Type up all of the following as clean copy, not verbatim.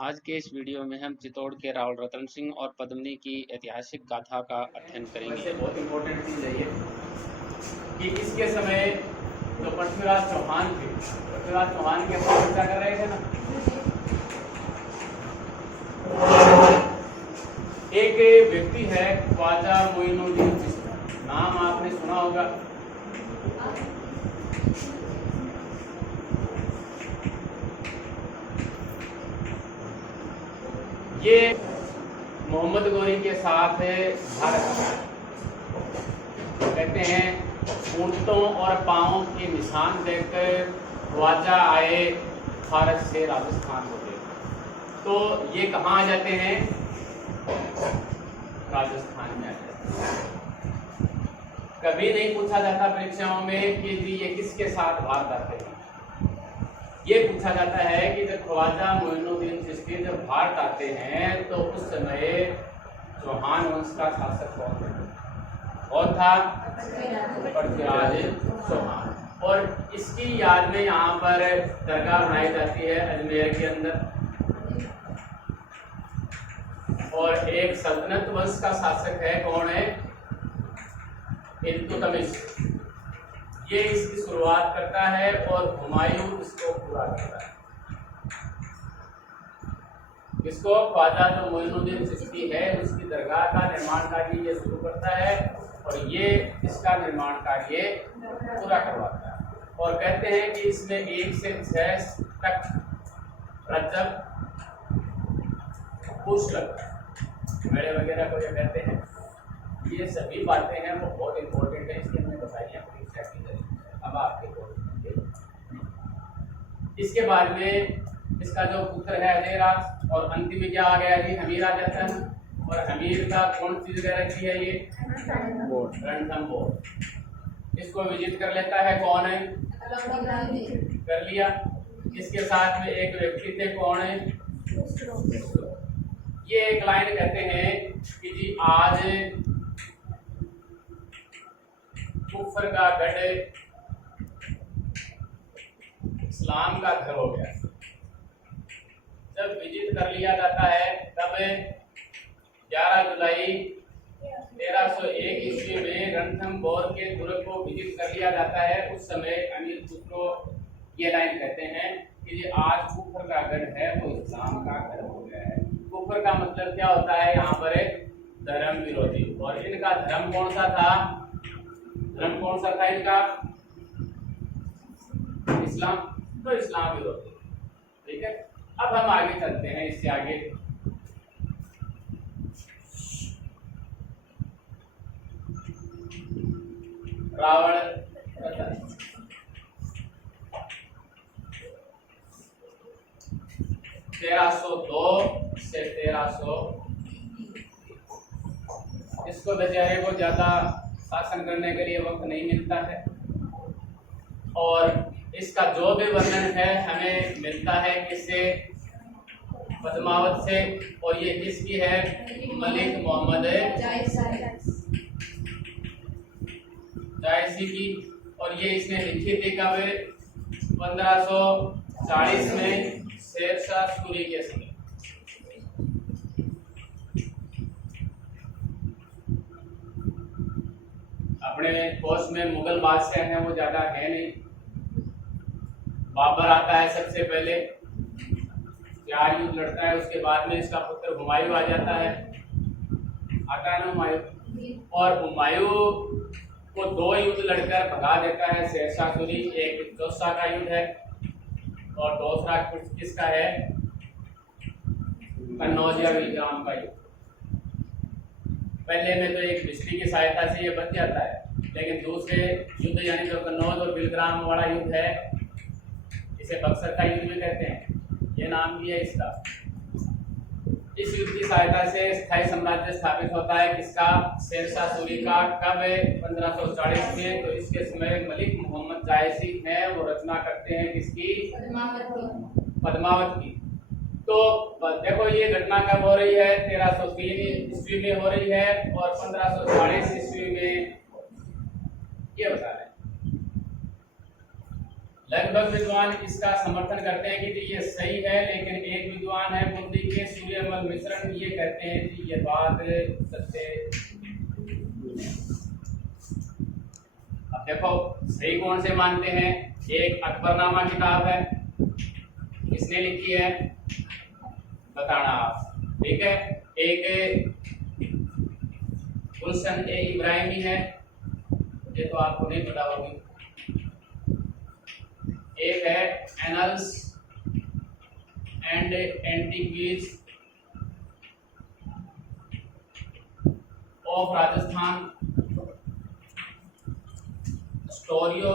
आज के इस वीडियो में हम चित्तौड़ के रावल रतन सिंह और पद्मिनी की ऐतिहासिक गाथा का अध्ययन करेंगे। वैसे बहुत इम्पोर्टेंट चीज़ है ये कि इसके समय जो पृथ्वीराज चौहान थे, पृथ्वीराज चौहान की अपनी चर्चा कर रहे थे ना। एक व्यक्ति है ख्वाजा मोइनुद्दीन चिश्ती, नाम आपने सुना होगा। ये मोहम्मद गोरी के साथ भारत कहते हैं ऊँटों और पाँवों के निशान देखकर ख्वाजा आए भारत से राजस्थान होते। तो ये कहाँ आ जाते हैं? राजस्थान में आ जाते हैं। कभी नहीं पूछा जाता परीक्षाओं में कि जी ये किसके साथ भारत आते हैं। ये पूछा जाता है कि जब ख्वाजा मोइनुद्दीन चिश्ती जब भारत आते हैं तो उस समय चौहान वंश का शासक कौन था? पृथ्वीराज चौहान। और इसकी याद में यहाँ पर दरगाह बनाई जाती है अजमेर के अंदर। और एक सल्तनत वंश का शासक है, कौन है? इल्तुतमिश। ये इसकी शुरुआत करता है और हुमायूं इसको पूरा करता है। इसको ख्वाजा जो मोइनुद्दीन चिश्ती है उसकी दरगाह का निर्माण कार्य ये शुरू करता है और ये इसका निर्माण कार्य पूरा करवाता है। और कहते हैं कि इसमें 1 से 6 तक रजब कुछ लगता है, मेले वगैरह को ये कहते हैं। ये सभी बातें हैं वो बहुत इंपॉर्टेंट है, इसकी हमने बताई है परीक्षा की जरिए। अब आपके इसके बाद में इसका जो पुत्र है अजयराज, और अंतिम में क्या आ गया जी? हमीर आ जाता है। और हमीर का कौन सी जगह रखी है? ये रणथंभौर। इसको विजिट कर लेता है, कौन है? कर लिया। इसके साथ में एक व्यक्ति थे, कौन है? ये एक लाइन कहते हैं कि जी आज कुफर का गढ़ इस्लाम का घर हो गया। जब विजिट कर लिया जाता है तब 11 जुलाई 1301 ईस्वी में रणथंभौर के दुर्ग को विजिट कर लिया जाता है। उस समय अमीर खुसरो ये लाइन कहते हैं कि ये आज कुफर का गढ़ है वो इस्लाम का घर हो गया है। कुफर का मतलब क्या होता है? यहाँ पर धर्म विरोधी। और इनका धर्म कौन सा था? धर्म कौन सा था इनका? इस्लाम। तो इस्लाम विरोधी। ठीक है, अब हम आगे चलते हैं। इससे आगे रावण रतन 1302 से 1300। इसको बेचारे को ज्यादा शासन करने के लिए वक्त नहीं मिलता है और इसका जो भी वर्णन है हमें मिलता है किससे? पद्मावत से। और ये किसकी है? मलिक मोहम्मद जायसी की। और ये इसने लिखी थी कब? 1540 में शेरशाह सूरी के समय। अपने कोष में मुगल बादशाह हैं वो ज्यादा है नहीं। बाबर आता है सबसे पहले, 4 युद्ध लड़ता है। उसके बाद में इसका पुत्र हुमायूं आ जाता है, आता है ना हुमायूं। और हुमायूं को 2 युद्ध लड़कर भगा देता है शेरशाह सूरी। एक चौसा का युद्ध है और दूसरा किसका है? कन्नौज या विल्ग्राम का युद्ध। पहले में तो एक बिजली की सहायता से ये बच जाता है, लेकिन दूसरे युद्ध यानी जो कन्नौज और विल्ग्राम वाला युद्ध है इसे बक्सर का युद्ध भी कहते हैं, ये नाम भी है इसका। इस युद्ध की सहायता से स्थायी साम्राज्य स्थापित होता है किसका? शेरशाह सूरी का। कब? 1540 में। तो इसके समय मलिक मोहम्मद जायसी हैं, वो रचना करते हैं किसकी? पद्मावत की। तो देखो ये घटना कब हो रही है? 1303 ईस्वी में हो रही है और 1540 ईस्वी में ये बता रहे हैं। लगभग विद्वान इसका समर्थन करते हैं कि ये सही है, लेकिन एक विद्वान है बुद्धि के सूर्यमल मिश्रण, ये कहते हैं कि ये बात सत्य। अब देखो सही कौन से मानते हैं। एक अकबरनामा किताब है, किसने लिखी है बताना आप, ठीक है। एक गुलशन ए इब्राहिमी है, ये तो आपको नहीं पता होगी। एक है annals and antiquities of Rajasthan, Storia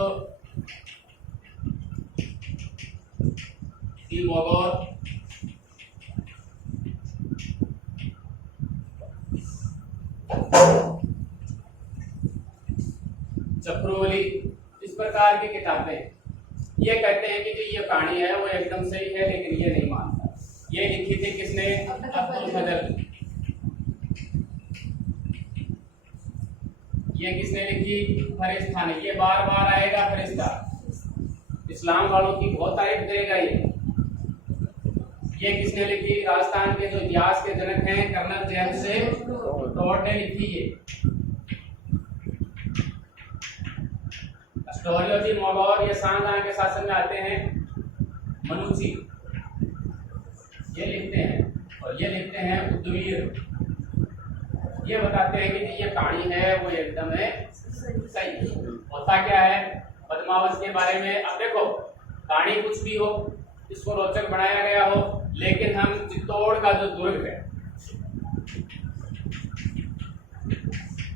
do Mogor, चक्रोली, इस प्रकार की किताबें ये कहते हैं कि जो ये कहानी है वो एकदम सही है, लेकिन ये नहीं मानता। ये लिखी थी किसने? अब्दुल फजल। ये किसने लिखी? फरिश्ता ने। ये बार बार आएगा फरिश्ता, इस्लाम वालों की बहुत तारीफ करेगा ये किसने लिखी? राजस्थान के जो इतिहास के जनक हैं कर्नल जेम्स से टॉड ने लिखी। ये स्टोरी ऑफ द मोगोर, ये शाहजहां के शासन में आते हैं मनुची, ये लिखते हैं। और ये लिखते हैं उद्वीर, ये बताते हैं कि ये कहानी है वो एकदम है सही। होता क्या है पद्मावत के बारे में, अब देखो कहानी कुछ भी हो, इसको रोचक बनाया गया हो, लेकिन हम चित्तौड़ का जो दुर्ग है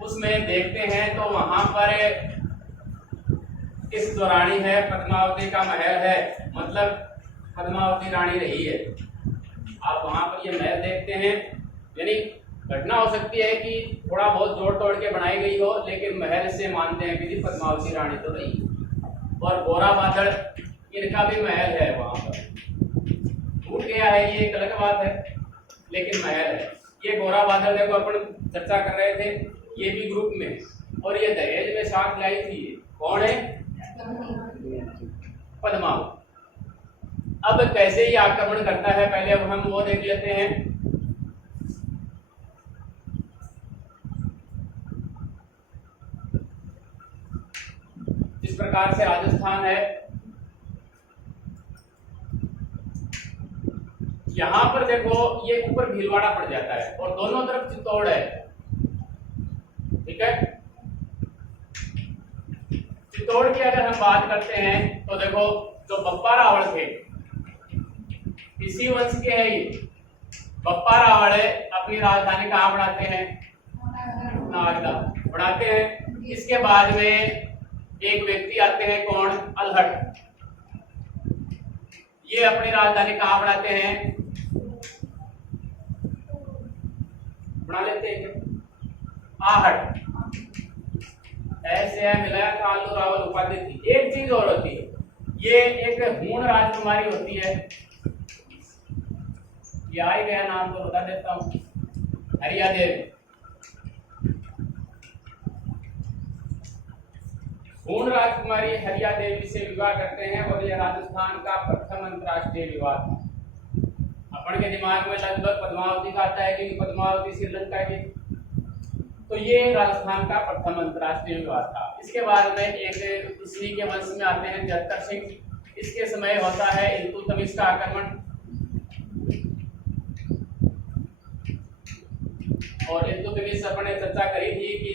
उसमें देखते हैं तो वहां पर इस जो रानी है पद्मावती का महल है, मतलब पद्मावती रानी रही है। आप वहां पर ये महल देखते हैं, यानी घटना हो सकती है कि थोड़ा बहुत जोड़ तोड़ के बनाई गई हो, लेकिन महल से मानते हैं कि पद्मावती रानी तो रही। और गोरा बादल इनका भी महल है, वहां पर टूट गया है ये एक अलग बात है, लेकिन महल है। ये गोरा बादल देखो अपन चर्चा कर रहे थे, ये भी ग्रुप में, और ये दहेज में साथ लाई थी। कौन है? पद्मावत। अब कैसे ये आक्रमण करता है पहले अब हम वो देख लेते हैं। इस प्रकार से राजस्थान है, यहां पर देखो ये ऊपर भीलवाड़ा पड़ जाता है और दोनों तरफ चित्तौड़ है, ठीक है। चित्तौड़ की अगर हम बात करते हैं तो देखो जो बप्पा रावल थे इसी वंश के हैं ये। बप्पा रावल अपनी राजधानी कहाँ बनाते हैं? नागदा बनाते हैं। इसके बाद में एक व्यक्ति आते हैं, कौन? अलहट। ये अपनी राजधानी कहाँ बनाते हैं? बना लेते हैं आहट। ऐसे है मिलाया कालू रावल उपाधि थी। एक चीज और होती है, ये एक हूण राजकुमारी होती है, ये आ ही गया नाम तो बता देता हूं, हरिया देवी। हूण राजकुमारी हरिया देवी से विवाह करते हैं और यह राजस्थान का प्रथम अंतरराष्ट्रीय विवाह था। अपन के दिमाग में लगभग पद्मावती का आता है कि पद्मावती श्रीलंका की, तो ये राजस्थान का प्रथम अंतरराष्ट्रीय विवाह था। इसके बाद में एक इसी के वंश में आते हैं जत्तर सिंह। इसके समय होता है इल्तुतमिश का आक्रमण, और इल्तुतमिश अपन ने चर्चा करी थी कि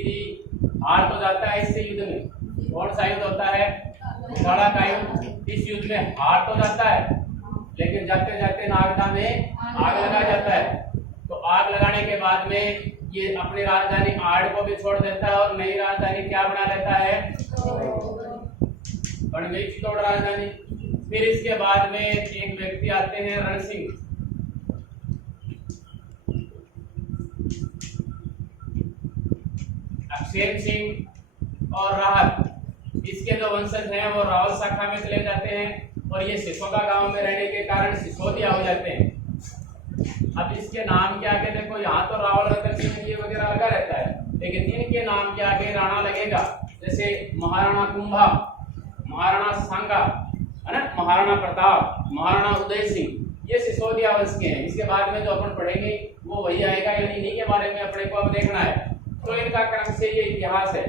हार तो जाता है इससे युद्ध में। कौन सा युद्ध होता है? बड़ा का युद्ध। इस युद्ध में हार तो जाता है, लेकिन जाते जाते नागदा में आग लगा जाता है। तो आग लगाने के बाद में ये अपनी राजधानी आड़ को भी छोड़ देता है और नई राजधानी क्या बना लेता है? बन गई चित्तौड़ राजधानी। फिर इसके बाद में एक व्यक्ति आते हैं रण सिंह। अक्षेप सिंह और राहत, इसके जो वंशज हैं वो रावल शाखा में चले जाते हैं और ये सिसोदा गांव में रहने के कारण सिसोदिया हो जाते हैं। अब इसके नाम के आगे देखो, यहाँ तो रावल रतन सिंह ये वगैरह लगा रहता है, लेकिन इनके नाम के आगे राणा लगेगा, जैसे महाराणा कुंभा, महाराणा सांगा, है ना, महाराणा प्रताप, महाराणा उदय सिंह, ये सिसोदिया वंश के हैं। इसके बाद में जो अपन पढ़ेंगे वो वही आएगा, यानी इन्हीं के बारे में अपने को अब देखना है। तो इनका क्रम से ये इतिहास है,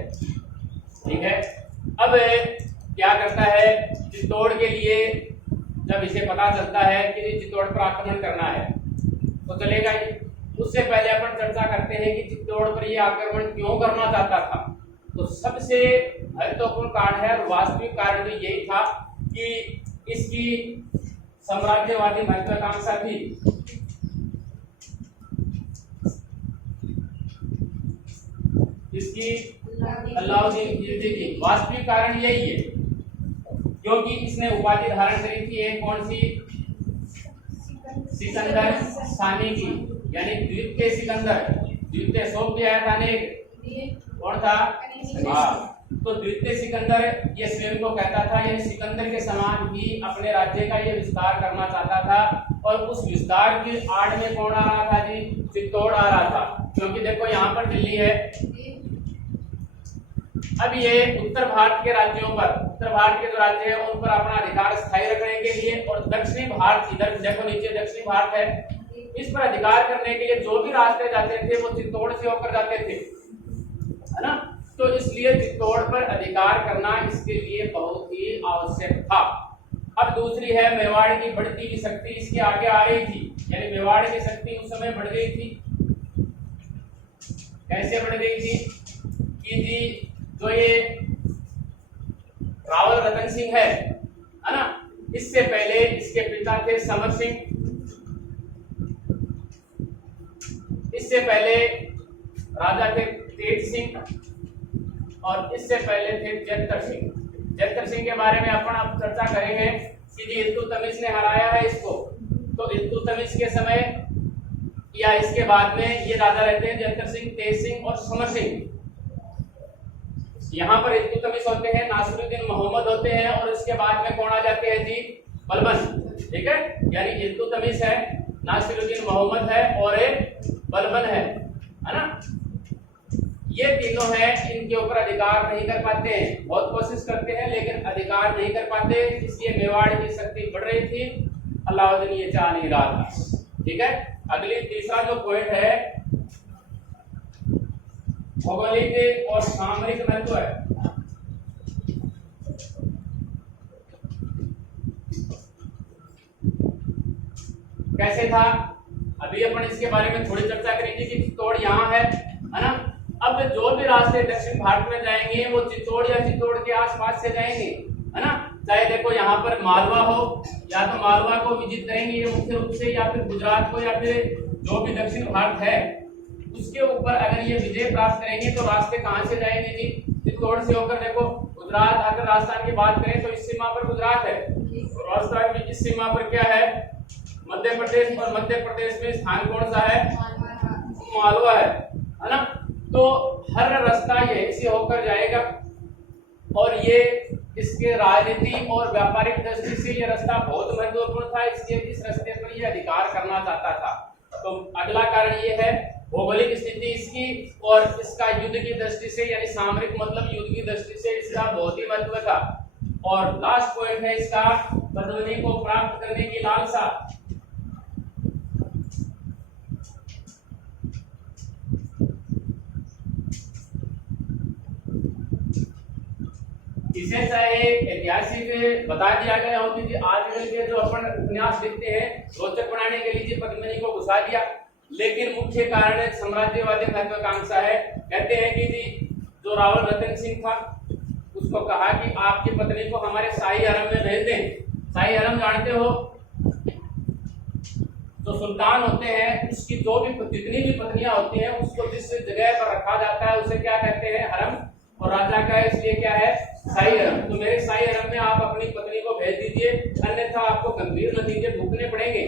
ठीक है। अब क्या करता है, चित्तौड़ के लिए जब इसे पता चलता है कि चित्तौड़ पर आक्रमण करना है तो चलेगा ही। उससे पहले अपन चर्चा करते हैं कि चित्तौड़ पर ये आक्रमण क्यों करना चाहता था। तो सबसे महत्वपूर्ण कारण है और वास्तविक कारण भी यही था कि इसकी साम्राज्यवादी महत्वाकांक्षा थी। इसकी अलाउद्दीन खिलजी की वास्तविक कारण यही है, क्योंकि इसने उपाधि धारण करी थी एक कौन सी, सिकंदर सानी की, यानी द्वितीय सिकंदर। द्वितीय शोक भी आया था ने, कौन था, हाँ। तो द्वितीय सिकंदर ये स्वयं को कहता था, ये सिकंदर के समान ही अपने राज्य का ये विस्तार करना चाहता था। और उस विस्तार की आड़ में कौन आ रहा था जी, चित्तौड़ आ रहा था। क्योंकि देखो यहाँ पर दिल्ली है, अब ये उत्तर भारत के राज्यों पर, उत्तर भारत के जो राज्य है उन पर अपना अधिकार स्थायी रखने के लिए, और दक्षिणी भारत, इधर देखो नीचे दक्षिणी भारत है, इस पर अधिकार करने के लिए जो भी रास्ते जाते थे वो चित्तौड़ से होकर जाते थे, है ना। तो इसलिए चित्तौड़ पर अधिकार करना इसके लिए बहुत ही आवश्यक था। अब दूसरी है मेवाड़ की बढ़ती हुई शक्ति इसके आगे आ रही थी, यानी मेवाड़ की शक्ति उस समय बढ़ गई थी। कैसे बढ़ गई थी कि जी जो ये रावल रतन सिंह है ना, इससे पहले इसके पिता थे समर सिंह, इससे पहले राजा थे तेज सिंह, और इससे पहले थे जयंतर सिंह। जयंतर सिंह के बारे में अपन अब चर्चा करेंगे कि जी इल्तुतमिश ने हराया है इसको। तो इल्तुतमिश के समय या इसके बाद में ये राजा रहते हैं जयंतर सिंह, तेज सिंह और समर सिंह। यहाँ पर इल्तुतमिश होते हैं, नासिरुद्दीन मोहम्मद होते हैं, और इसके बाद में कौन आ जाते हैं जी, बलबन, ठीक है। यानी इल्तुतमिश है, नासिरुद्दीन मोहम्मद है और एक बलबन है ना। ये तीनों हैं, इनके ऊपर अधिकार नहीं कर पाते हैं, बहुत कोशिश करते हैं लेकिन अधिकार नहीं कर पाते, इसलिए मेवाड़ की शक्ति बढ़ रही थी, अलाउद्दीन ये चाह नहीं रहा था, ठीक है। अगली तीसरा जो पॉइंट है भौगोलिक और सामरिक महत्व है। कैसे था, अभी अपन इसके बारे में थोड़ी चर्चा करेंगे कि चित्तौड़ यहाँ है ना। अब जो भी रास्ते दक्षिण भारत में जाएंगे वो चित्तौड़ या चित्तौड़ के आसपास से जाएंगे, है ना। चाहे देखो यहाँ पर मालवा हो, या तो मालवा को विजिट करेंगे ये मुख्य रूप से, या फिर गुजरात को, या फिर जो भी दक्षिण भारत है उसके ऊपर अगर ये विजय प्राप्त करेंगे तो रास्ते कहाँ से जाएंगे जी, चित्तौड़ से होकर। देखो गुजरात, अगर राजस्थान की बात करें तो इस सीमा पर गुजरात है, राजस्थान की इस सीमा पर क्या है, मध्य प्रदेश, और मध्य प्रदेश में स्थान कौन सा है, मालवा है ना। तो हर रास्ता ये इसे होकर जाएगा, और ये इसके राजनीति और व्यापारिक दृष्टि से ये रास्ता बहुत महत्वपूर्ण था, इसलिए इस रास्ते पर ये अधिकार करना चाहता था। तो अगला कारण ये है भौगोलिक स्थिति इसकी, और इसका युद्ध की दृष्टि से, यानी सामरिक मतलब युद्ध की दृष्टि से इसका बहुत ही महत्व था। और लास्ट पॉइंट है इसका पद्मिनी को प्राप्त करने की लालसा। इसे चाहे ऐतिहासिक बता दिया गया हो कि आजकल के जो अपन उपन्यास लिखते हैं रोचक बनाने के लिए पद्मिनी को घुसा दिया, लेकिन मुख्य कारण साम्राज्यवादी महत्वाकांक्षा है। कहते हैं कि जी जो रावल रतन सिंह था उसको कहा कि आपकी पत्नी को हमारे शाही हरम में भेज दें। शाही हरम जानते हो, जो सुल्तान होते हैं उसकी जो भी जितनी भी पत्नियां होती हैं उसको जिस जगह पर रखा जाता है उसे क्या कहते हैं, हरम। और राजा का इसलिए क्या है, शाही हरम। तो मेरे शाही हरम में आप अपनी पत्नी को भेज दीजिए, अन्यथा आपको गंभीर नतीजे भुगतने पड़ेंगे।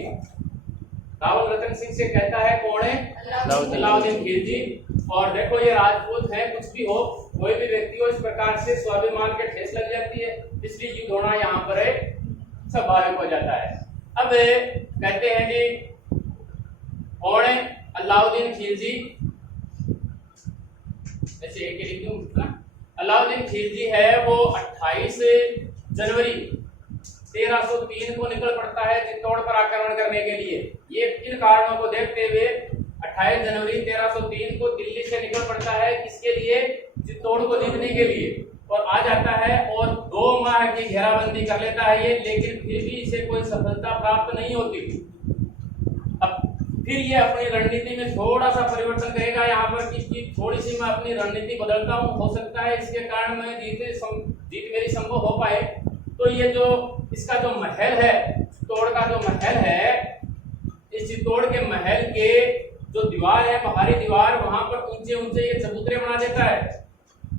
रावल रतन सिंह से कहता है कौन है, अलाउद्दीन खिलजी। और देखो ये राजपूत है, कुछ भी हो, कोई भी व्यक्ति हो, इस प्रकार से स्वाभिमान के ठेस लग जाती है, इसलिए युद्ध होना यहाँ पर स्वाभाविक हो जाता है। अब कहते हैं जी कौन है, अलाउद्दीन खिलजी। ऐसे एक लिख दूं ना, अलाउद्दीन खिलजी है वो 28 जनवरी 1303 को निकल पड़ता है चित्तौड़ पर आक्रमण करने के लिए। ये इन कारणों को देखते हुए 28 जनवरी 1303 को दिल्ली से निकल पड़ता है, किसके लिए? चित्तौड़ को जीतने के लिए, और आ जाता है और 2 माह की घेराबंदी कर लेता है ये, लेकिन फिर भी इसे कोई सफलता प्राप्त नहीं होती। अब फिर ये अपनी रणनीति में थोड़ा सा परिवर्तन करेगा यहाँ पर कि थोड़ी सी मैं अपनी रणनीति बदलता हूँ, हो सकता है इसके कारण मैं जीत मेरी संभव हो पाए। तो ये जो इसका जो महल है, चित्तौड़ का जो महल है, इस चित्तौड़ के महल के जो दीवार है, बाहरी दीवार, वहां पर ऊंचे ऊंचे ये चबूतरे बना देता है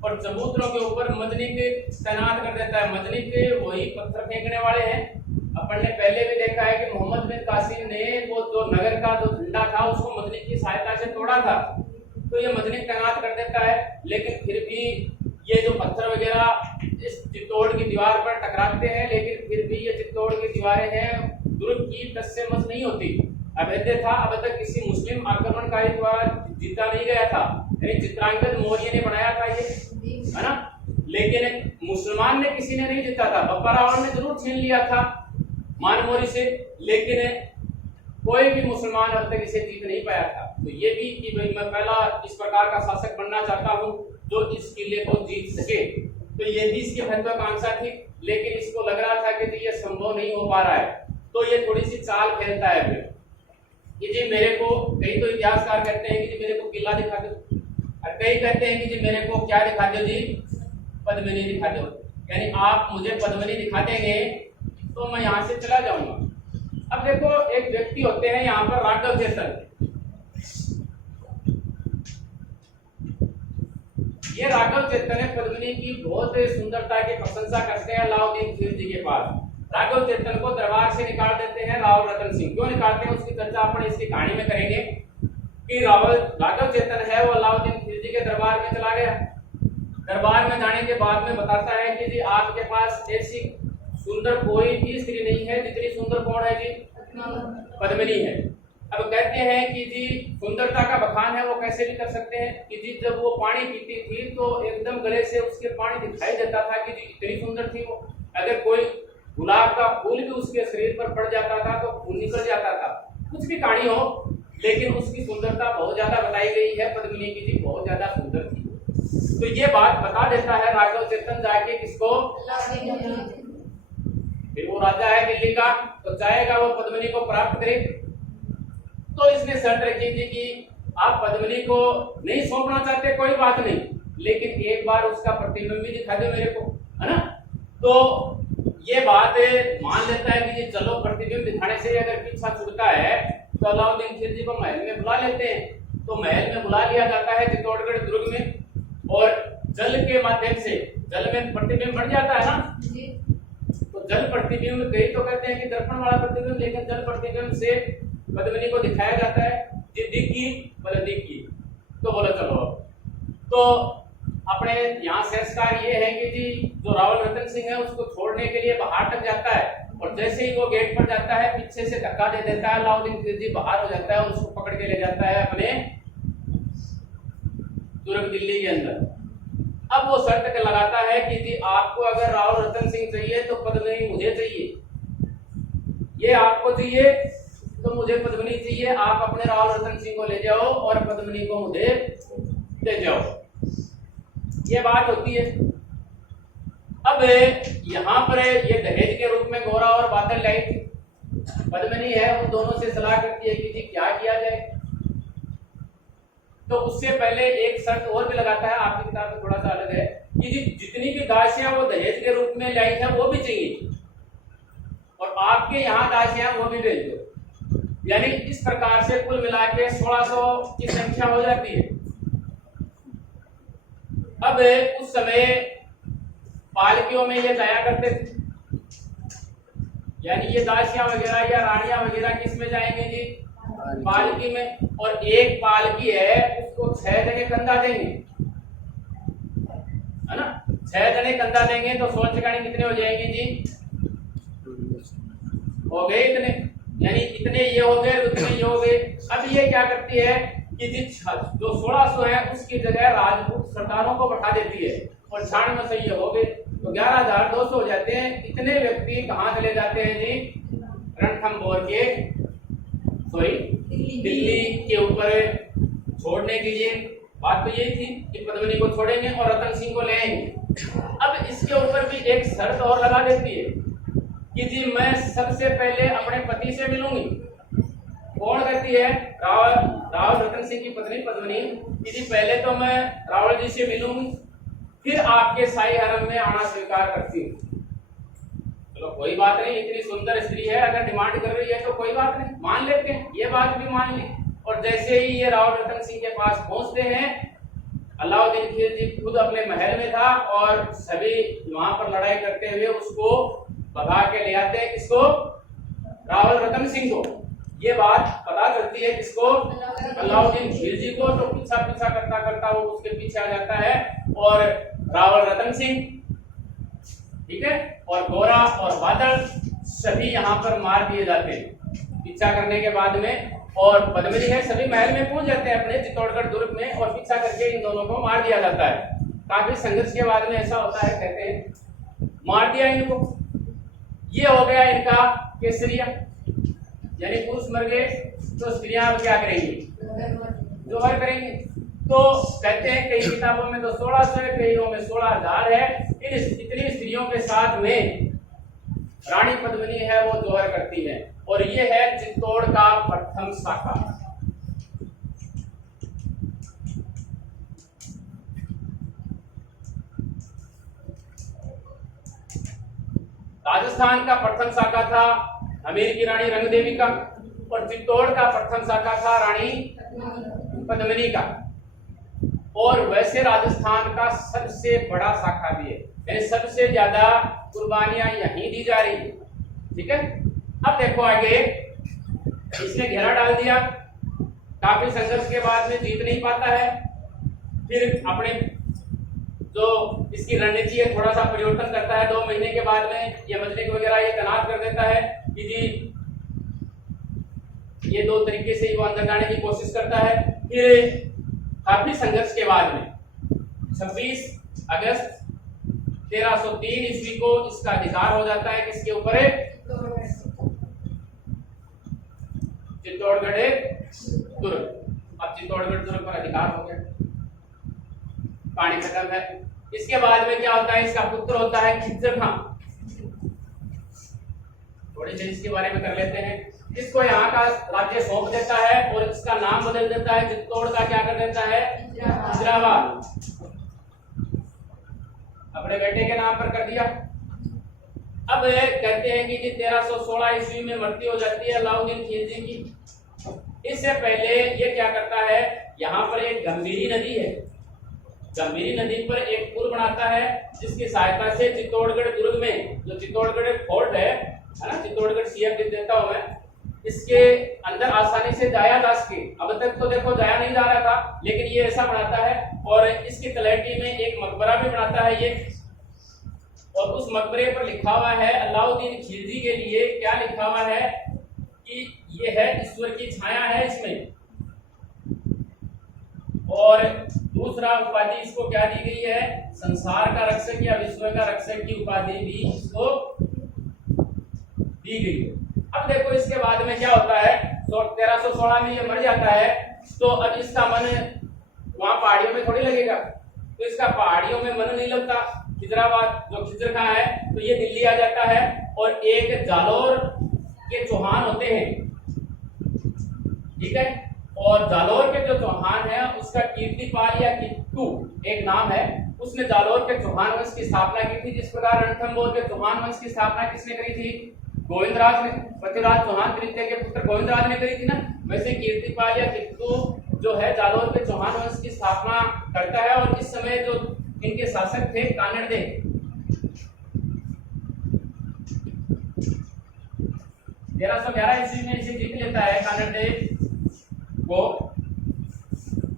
और चबूतरों के ऊपर मदनी के तैनात कर देता है। मदनी के वही पत्थर फेंकने वाले हैं। अपन ने पहले भी देखा है कि मोहम्मद बिन कासिम ने वो जो नगर का जो झंडा था उसको मदनी की सहायता से तोड़ा था, तो ये मदनी तैनात कर देता है। लेकिन फिर भी ये जो पत्थर वगैरह इस चित्तौड़ की दीवार पर टकराते हैं, लेकिन फिर भी ये चित्तौड़ की दीवारें हैं दुर्ग की टस से मस नहीं होती। अवैध था, अब तक किसी मुस्लिम आक्रमणकारी द्वारा जीता नहीं गया था, यानी चित्रांगद मौर्य ने बनाया था ये, है ना, लेकिन मुसलमान ने किसी ने नहीं जीता था। बप्पा रावण ने जरूर छीन लिया था मानमोरी से, लेकिन कोई भी मुसलमान अब तक इसे जीत नहीं पाया था। तो ये भी कि भाई मैं पहला इस प्रकार का शासक बनना चाहता हूँ जो इस किले को जीत सके, तो ये भी इसकी महत्वाकांक्षा थी, लेकिन इसको लग रहा था कि ये संभव नहीं हो पा रहा है। तो ये थोड़ी सी चाल खेलता है फिर कि जी मेरे को, कई तो इतिहासकार कहते हैं कि जी मेरे को किला दिखा दो, और कई कहते हैं कि जी मेरे को क्या दिखा दो जी, पद्मिनी दिखा दो, यानी आप मुझे पद्मिनी दिखा देंगे तो मैं यहाँ से चला जाऊंगा। अब देखो एक व्यक्ति होते हैं यहाँ पर राघव चेतन, ये राघव चेतन है पद्मिनी की बहुत सुंदरता की प्रशंसा करते हैं अलाउद्दीन खिलजी के पास। राघव चेतन को दरबार से निकाल देते हैं राव रतन सिंह। क्यों निकालते हैं उसकी चर्चा अपन इसकी कहानी में करेंगे कि राघव चेतन है वो अलाउद्दीन खिलजी के दरबार में चला गया। दरबार में जाने के बाद में बताता है कि जी आपके पास ऐसी सुंदर कोई भी स्त्री नहीं है जितनी सुंदर कौन है जी, पद्मिनी है। अब कहते हैं कि जी सुंदरता का बखान है वो कैसे भी कर सकते हैं कि जी जब वो पानी पीती थी तो एकदम गले से उसके पानी दिखाई देता था कि जी इतनी सुंदर थी वो। अगर कोई गुलाब का फूल भी उसके शरीर पर पड़ जाता था तो खून निकल जाता था। कुछ भी कहानी हो, लेकिन उसकी सुंदरता बहुत ज्यादा बताई गई है, पद्मिनी की जी बहुत ज्यादा सुंदर थी। तो ये बात बता देता है राघव चेतन जाके किसको, फिर वो राजा है दिल्ली का, तो चाहेगा वो पद्मिनी को प्राप्त करे। तो इसने शर्त रखी थी कि आप पद्मिनी को नहीं सौंपना चाहते कोई बात नहीं, लेकिन एक बार उसका प्रतिबिंब भी दिखा दो मेरे को, है ना। तो ये बात मान लेता है कि चलो प्रतिबिंब दिखाने से अगर पीछा छूटता है तो अलाउद्दीन खिलजी को महल में बुला लेते हैं। तो महल में बुला लिया जाता है चित्तौड़गढ़ दुर्ग में, और जल के माध्यम से, जल में प्रतिबिंब बढ़ जाता है ना, तो जल प्रतिबिंब कई तो कहते हैं कि दर्पण वाला प्रतिबिंब, लेकिन जल प्रतिबिंब से पद्मिनी को दिखाया जाता है। जी दिखी, बोले दिखी, तो बोला चलो। तो अपने यहाँ संस्कार ये है कि जी जो रावल रतन सिंह है उसको छोड़ने के लिए बाहर तक जाता है, और जैसे ही वो गेट पर जाता है पीछे से धक्का दे देता है, अलाउद्दीन खिलजी बाहर हो जाता है और उसको पकड़ के ले जाता है अपने दुर्ग दिल्ली के अंदर। अब वो शर्त लगाता है कि जी आपको अगर रावल रतन सिंह चाहिए तो पद्मिनी मुझे चाहिए, ये आपको चाहिए तो मुझे पद्मिनी चाहिए, आप अपने रावल रतन सिंह को ले जाओ और पद्मिनी को मुझे दे जाओ। ये बात होती है। अब यहाँ पर ये दहेज के रूप में गोरा और बादल लाई थी, पद्मिनी है वो दोनों से सलाह करती है कि जी क्या किया जाए। तो उससे पहले एक शर्त और भी लगाता है, आपकी किताब में थोड़ा सा अलग है कि जी जितनी भी दासियां वो दहेज के रूप में लाई है वो भी चाहिए, और आपके यहाँ दासियां वो भी भेज दो। यानी इस प्रकार से कुल मिला के 1600 की संख्या हो जाती है। अब उस समय पालकियों में ये जाया करते थे, यानी ये दासियां वगैरह या रानियां वगैरह किस में जाएंगे जी, पालकी में। और एक पालकी है उसको 6 जगह कंधा देंगे, है ना, 6 जने कंधा देंगे तो 16 ठिकाने कितने हो जाएंगे जी, हो गए इतने, यानी इतने ये हो गए उतने ये हो गए। अब ये क्या करती है कि जी जो 1600 है उसकी जगह राजपूत सरदारों को बैठा देती है और 96 से ये हो गए। तो 11,200 हो जाते हैं। इतने व्यक्ति कहाँ चले जाते हैं जी? रणथंभौर के दिल्ली के ऊपर छोड़ने के लिए। बात तो यही थी कि पद्मिनी को छोड़ेंगे और रतन सिंह को ले आएंगे। अब इसके ऊपर भी एक शर्त और लगा देती है कि जी मैं सबसे पहले अपने पति से मिलूंगी। कौन कहती है? रावल रतन सिंह की पत्नी पद्मिनी कि जी पहले तो मैं रावल जी से मिलूंगी, फिर आपके शाही हरम में आना स्वीकार करती हूँ। चलो कोई बात नहीं, इतनी सुंदर स्त्री है, अगर डिमांड कर रही है तो कोई बात नहीं, मान लेते हैं, ये बात भी मान ली। और जैसे ही ये रावल रतन सिंह के पास पहुंचते हैं, अलाउद्दीन खिलजी खुद अपने महल में था और सभी वहां पर लड़ाई करते हुए उसको भगा के ले आते हैं। किसको? रावल रतन सिंह को। ये बात पता चलती है किसको? अलाउद्दीन खिलजी को। तो पीछा पीछा करता करता वो उसके पीछे आ जाता है और रावल रतन सिंह, ठीक है, और गोरा और बादल सभी यहाँ पर मार दिए जाते हैं पीछा करने के बाद में। और पद्मिनी है सभी महल में पहुंच जाते हैं अपने चित्तौड़गढ़ दुर्ग में और पीछा करके इन दोनों को मार दिया जाता है। काफी संघर्ष के बाद में ऐसा होता है, कहते हैं मार दिया इनको। ये हो गया इनका केसरिया, यानी पुरुष मर गए तो स्त्रियां क्या करेंगी? जोहर करेंगे। तो कहते हैं कई किताबों में तो 1600 है, कईयों में 16,000 है। इन इतनी स्त्रियों के साथ में रानी पद्मिनी है वो जोहर करती है। और ये है चित्तौड़ का प्रथम शाखा। राजस्थान का प्रथम शाखा था अमेर की रानी रंगदेवी का और चित्तौड़ का प्रथम शाखा था रानी पद्मिनी का। और वैसे राजस्थान का सबसे बड़ा शाखा भी है, यानी सबसे ज्यादा कुर्बानियां यहीं दी जा रही है। ठीक है, अब देखो आगे, इसने घेरा डाल दिया, काफी संघर्ष के बाद में जीत नहीं पाता है। फिर अपने जो इसकी रणनीति है थोड़ा सा परिवर्तन करता है। 2 महीने के बाद में ये मजलिक वगैरह ये तैनात कर देता है कि जी ये 2 तरीके से वो अंदर जाने की कोशिश करता है। फिर काफी संघर्ष के बाद में 26 अगस्त 1303 ईस्वी को इसका अधिकार हो जाता है किसके ऊपर है? चित्तौड़गढ़ दुर्ग। अब चित्तौड़गढ़ दुर्ग पर अधिकार हो गया, पानी खत्म है। इसके बाद में क्या होता है? इसका पुत्र होता है खिज्र खां। थोड़ी सी इसके बारे में कर लेते हैं। इसको यहाँ का राज्य सौंप देता है और इसका नाम बदल देता है, चित्तौड़ का क्या कर देता है? खिजराबाद। अपने बेटे के नाम पर कर दिया। अब कहते हैं कि 1316 ईस्वी में मृत्यु हो जाती है अलाउद्दीन खिलजी की। इससे पहले ये क्या करता है? यहाँ पर एक गंभीरी नदी है, गंभीरी नदी पर एक पुल बनाता है जिसकी सहायता से चित्तौड़गढ़ दुर्ग में जो चित्तौड़गढ़ फोर्ट है ना, चित्तौड़गढ़ सीएम लिख देता हूं मैं, इसके अंदर आसानी से जाया जा सके। अब तक तो देखो जाया नहीं जा रहा था, लेकिन ये ऐसा बनाता है। और इसकी तलहटी में एक मकबरा भी बनाता है ये, और उस मकबरे पर लिखा हुआ है अलाउद्दीन खिलजी के लिए क्या लिखा हुआ है कि ये है ईश्वर की छाया है इसमें। और दूसरा उपाधि इसको क्या दी गई है? संसार का रक्षक या विश्व का रक्षक की उपाधि भी इसको दी गई है। अब देखो इसके बाद में क्या होता है? तो 1316 में ये मर जाता है। तो अब इसका मन वहां पहाड़ियों में थोड़ी लगेगा, तो इसका पहाड़ियों में मन नहीं लगता। खिजराबाद जो खिजर खां है तो ये दिल्ली आ जाता है। और एक जालोर के चौहान होते हैं, ठीक है, और जालोर के जो चौहान है उसका कीर्तिपाल या किट्टू एक नाम है, उसने जालोर के चौहान वंश की स्थापना की थी। जिस प्रकार रणथंभौर के चौहान वंश की स्थापना किसने करी थी? गोविंदराज ने, पृथ्वीराज चौहान तृतीय के पुत्र गोविंदराज ने करी थी ना। वैसे कीर्तिपाल या किट्टू जो है जालोर के चौहान वंश की स्थापना करता है। और इस समय जो इनके शासक थे कानड़दे, 1311 ईस्वी में इसे जीत लेता है कानड़दे को,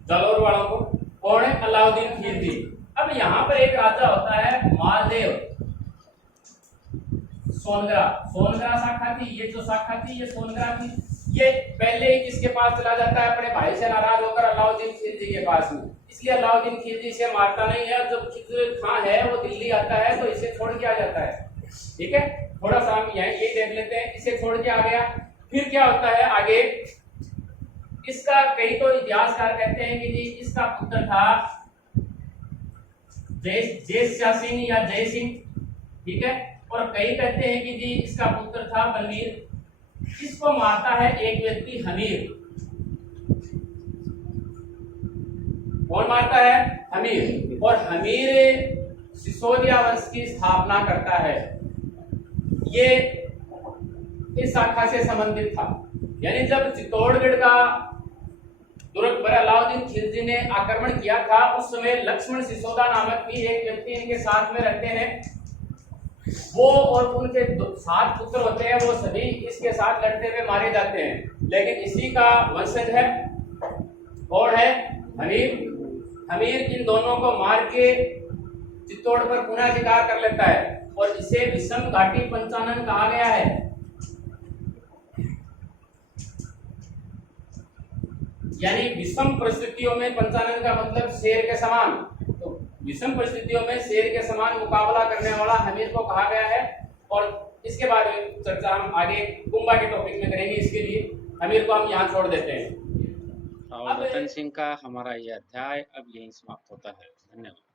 जालोर वालों को। कौन है? अलाउद्दीन खिलजी। अब यहाँ पर एक राजा होता है मालदेव सोनगरा। सोनगरा शाखा थी, ये जो शाखा थी ये सोनगरा थी। ये पहले ही किसके पास चला जाता है, अपने भाई से नाराज होकर अलाउद्दीन खिलजी के पास में। इसलिए अलाउद्दीन खिलजी इसे मारता नहीं है। जब खिज़र खां है वो दिल्ली आता है तो इसे छोड़ के आ जाता है। ठीक है, थोड़ा सा हम यहाँ ये देख लेते हैं, इसे छोड़ के आ गया। फिर क्या होता है आगे, इसका कई तो इतिहासकार कहते हैं कि जी इसका पुत्र था जय सिंह या जय सिंह, ठीक है, और कई कहते हैं कि जी इसका पुत्र था बलवीर। इसको मारता है एक व्यक्ति हमीर। कौन मारता है? हमीर। और हमीर सिसोदिया वंश की स्थापना करता है। ये इस शाखा से संबंधित था। यानी जब चित्तौड़गढ़ का दुर्ग पर अलाउद्दीन खिलजी ने आक्रमण किया था, उस समय लक्ष्मण सिसोदा नामक भी एक व्यक्ति इनके साथ में रहते हैं। वो और उनके 7 पुत्र होते हैं, वो सभी इसके साथ लड़ते हुए मारे जाते हैं। लेकिन इसी का वंशज है, कौन है? हमीर। हमीर इन दोनों को मार के चित्तौड़ पर पुनः अधिकार कर लेता है और इसे विषम घाटी पंचानन कहा गया है। यानी विषम परिस्थितियों में, पंचानन का मतलब शेर के समान, तो विषम परिस्थितियों में शेर के समान मुकाबला करने वाला हमीर को कहा गया है। और इसके बारे में चर्चा हम आगे कुंभा के टॉपिक में करेंगे। इसके लिए हमीर को हम यहाँ छोड़ देते हैं। रावल रतन सिंह का हमारा यह अध्याय अब यहीं समाप्त होता है। धन्यवाद।